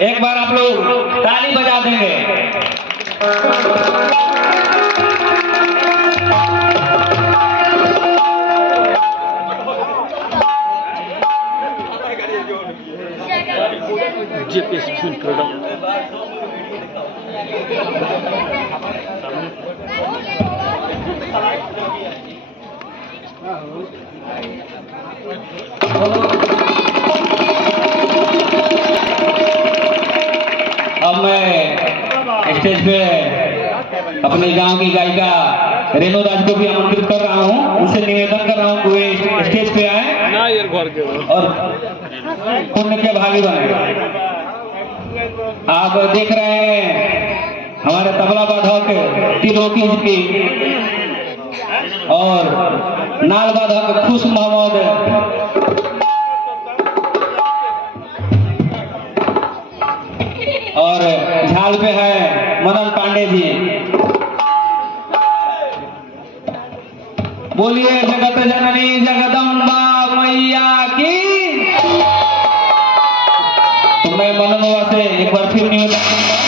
एक बार आप लोग ताली बजा देंगे। GPS Film Product। अब मैं स्टेज पे अपने गांव की गायिका रेणु राज को भी आमंत्रित कर रहा हूं। उनसे निवेदन कर रहा हूं कि वे स्टेज पे आए और पुण्य के भागी बने। आप देख रहे हैं हमारे तबला वादक त्रिलोकी जी और नाल वादक खुश मोहम्मद, और झाल पे है मदन पांडे जी। बोलिए जगत जननी जगदम्बा मैया की। तो मैं मदन बाबा से एक बार फिर निवेदन करूंगा।